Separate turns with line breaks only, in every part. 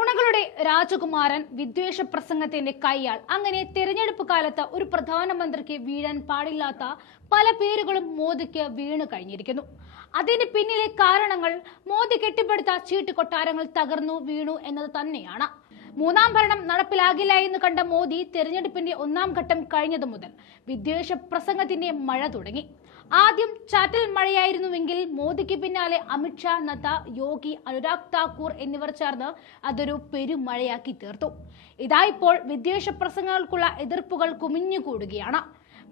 നുണകളുടെ രാജകുമാരൻ വിദ്വേഷ പ്രസംഗത്തിന്റെ കൈയാൾ. അങ്ങനെ തെരഞ്ഞെടുപ്പ് കാലത്ത് ഒരു പ്രധാനമന്ത്രിക്ക് വീഴാൻ പാടില്ലാത്ത പല പേരുകളും മോദിക്ക് വീണു കഴിഞ്ഞിരിക്കുന്നു. അതിന് പിന്നിലെ കാരണങ്ങൾ മോദി കെട്ടിപ്പടുത്ത ചീട്ട് കൊട്ടാരങ്ങൾ തകർന്നു വീണു എന്നത് തന്നെയാണ്. മൂന്നാം ഭരണം നടപ്പിലാകില്ല എന്ന് കണ്ട മോദി തെരഞ്ഞെടുപ്പിന്റെ ഒന്നാം ഘട്ടം കഴിഞ്ഞതു മുതൽ വിദ്വേഷ പ്രസംഗത്തിന്റെ മഴ തുടങ്ങി. ആദ്യം ചാറ്റൽ മഴയായിരുന്നുവെങ്കിൽ മോദിക്ക് പിന്നാലെ അമിത്ഷാ നദ്ദ യോഗി അനുരാഗ് താക്കൂർ എന്നിവർ ചേർന്ന് അതൊരു പെരുമഴയാക്കി തീർത്തു. ഇതായിപ്പോൾ വിദ്വേഷ പ്രസംഗങ്ങൾക്കുള്ള എതിർപ്പുകൾ കുമിഞ്ഞുകൂടുകയാണ്.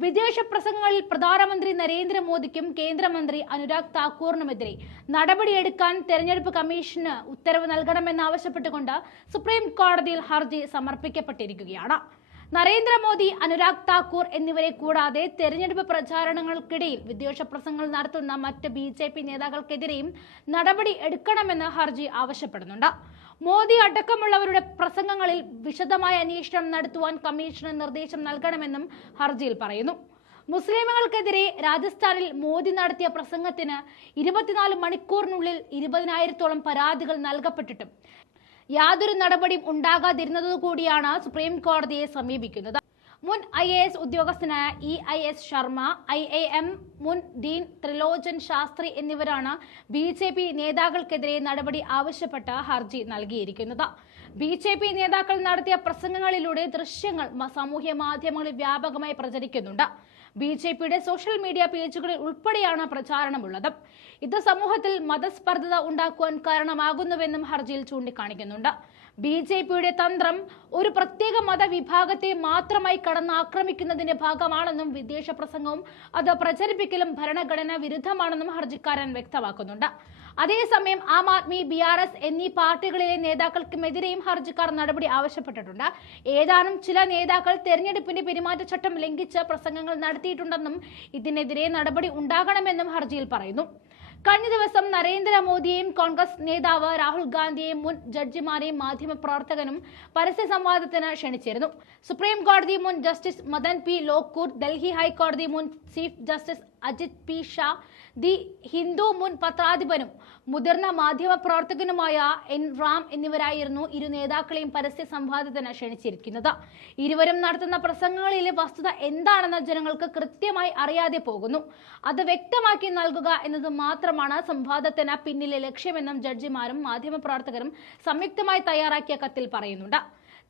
വിദേശ പ്രസംഗങ്ങളിൽ പ്രധാനമന്ത്രി നരേന്ദ്രമോദിക്കും കേന്ദ്രമന്ത്രി അനുരാഗ് താക്കൂറിനുമെതിരെ നടപടിയെടുക്കാൻ തെരഞ്ഞെടുപ്പ് കമ്മീഷന് ഉത്തരവ് നൽകണമെന്നാവശ്യപ്പെട്ടുകൊണ്ട് സുപ്രീം കോടതിയിൽ ഹർജി സമർപ്പിക്കപ്പെട്ടിരിക്കുകയാണ്. നരേന്ദ്രമോദി അനുരാഗ് താക്കൂർ എന്നിവരെ കൂടാതെ തെരഞ്ഞെടുപ്പ് പ്രചാരണങ്ങൾക്കിടയിൽ വിദ്വേഷ പ്രസംഗങ്ങൾ നടത്തുന്ന മറ്റ് ബി ജെ പി നേതാക്കൾക്കെതിരെയും നടപടി എടുക്കണമെന്ന് ഹർജി ആവശ്യപ്പെടുന്നുണ്ട്. മോദി അടക്കമുള്ളവരുടെ പ്രസംഗങ്ങളിൽ വിശദമായ അന്വേഷണം നടത്തുവാൻ കമ്മീഷന് നിർദ്ദേശം നൽകണമെന്നും ഹർജിയിൽ പറയുന്നു. മുസ്ലിമുകൾക്കെതിരെ രാജസ്ഥാനിൽ മോദി നടത്തിയ പ്രസംഗത്തിന് ഇരുപത്തിനാല് മണിക്കൂറിനുള്ളിൽ ഇരുപതിനായിരത്തോളം പരാതികൾ നൽകപ്പെട്ടിട്ടും യാതൊരു നടപടിയും ഉണ്ടാകാതിരുന്നതുകൂടിയാണ് സുപ്രീം കോടതിയെ സമീപിക്കുന്നത്. മുൻ ഐ എ എസ് ഉദ്യോഗസ്ഥനായ E A S Sarma I A M മുൻ ഡീൻ ത്രിലോചൻ ശാസ്ത്രി എന്നിവരാണ് ബി ജെ പി നേതാക്കൾക്കെതിരെ നടപടി ആവശ്യപ്പെട്ട ഹർജി നൽകിയിരിക്കുന്നത്. ബി ജെ പി നേതാക്കൾ നടത്തിയ പ്രസംഗങ്ങളിലൂടെ ദൃശ്യങ്ങൾ സാമൂഹ്യ മാധ്യമങ്ങളിൽ വ്യാപകമായി പ്രചരിക്കുന്നുണ്ട്. ബി ജെ പിയുടെ സോഷ്യൽ മീഡിയ പേജുകളിൽ ഉൾപ്പെടെയാണ് പ്രചാരണമുള്ളത്. ഇത് സമൂഹത്തിൽ മതസ്പർദ്ധത ഉണ്ടാക്കുവാൻ കാരണമാകുന്നുവെന്നും ഹർജിയിൽ ചൂണ്ടിക്കാണിക്കുന്നുണ്ട്. ബി ജെ പിയുടെ തന്ത്രം ഒരു പ്രത്യേക മതവിഭാഗത്തെ മാത്രമായി കടന്നാക്രമിക്കുന്നതിന്റെ ഭാഗമാണെന്നും വിദേശ പ്രസംഗവും അത് പ്രചരിപ്പിക്കലും ഭരണഘടന വിരുദ്ധമാണെന്നും ഹർജിക്കാരൻ വ്യക്തമാക്കുന്നുണ്ട്. അതേസമയം Aam Aadmi B R S എന്നീ പാർട്ടികളിലെ നേതാക്കൾക്കുമെതിരെയും ഹർജിക്കാർ നടപടി ആവശ്യപ്പെട്ടിട്ടുണ്ട്. ഏതാനും ചില നേതാക്കൾ തെരഞ്ഞെടുപ്പിന്റെ പെരുമാറ്റച്ചട്ടം ലംഘിച്ച് പ്രസംഗങ്ങൾ നടത്തിയിട്ടുണ്ടെന്നും ഇതിനെതിരെ നടപടി ഉണ്ടാകണമെന്നും ഹർജിയിൽ പറയുന്നു. കഴിഞ്ഞ ദിവസം നരേന്ദ്രമോദിയെയും കോൺഗ്രസ് നേതാവ് രാഹുൽ ഗാന്ധിയെയും മുൻ ജഡ്ജിമാരെയും മാധ്യമപ്രവർത്തകനും പരസ്യ സംവാദത്തിന് ക്ഷണിച്ചിരുന്നു. സുപ്രീം കോടതി മുൻ ജസ്റ്റിസ് മദൻ പി ലോക്കൂർ ഡൽഹി ഹൈക്കോടതി മുൻ chief justice Ajit P Shah the Hindu മുൻ പത്രാധിപനും മുതിർന്ന മാധ്യമ പ്രവർത്തകനുമായ എൻ റാം എന്നിവരായിരുന്നു ഇരു നേതാക്കളെയും പരസ്യ സംവാദത്തിന് ക്ഷണിച്ചിരിക്കുന്നത്. ഇരുവരും നടത്തുന്ന പ്രസംഗങ്ങളിലെ വസ്തുത എന്താണെന്ന് ജനങ്ങൾക്ക് കൃത്യമായി അറിയാതെ പോകുന്നു. അത് വ്യക്തമാക്കി നൽകുക എന്നത് മാത്രമാണ് സംവാദത്തിന് പിന്നിലെ ലക്ഷ്യമെന്നും ജഡ്ജിമാരും മാധ്യമപ്രവർത്തകരും സംയുക്തമായി തയ്യാറാക്കിയ കത്തിൽ പറയുന്നുണ്ട്.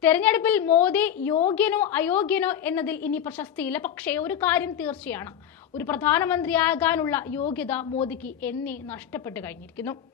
തെരഞ്ഞെടുപ്പിൽ മോദി യോഗ്യനോ അയോഗ്യനോ എന്നതിൽ ഇനി പ്രശസ്തിയില്ല. പക്ഷേ ഒരു കാര്യം തീർച്ചയാണ്. ഒരു പ്രധാനമന്ത്രിയാകാനുള്ള യോഗ്യത മോദിക്ക് എന്നേ നഷ്ടപ്പെട്ടു കഴിഞ്ഞിരിക്കുന്നു.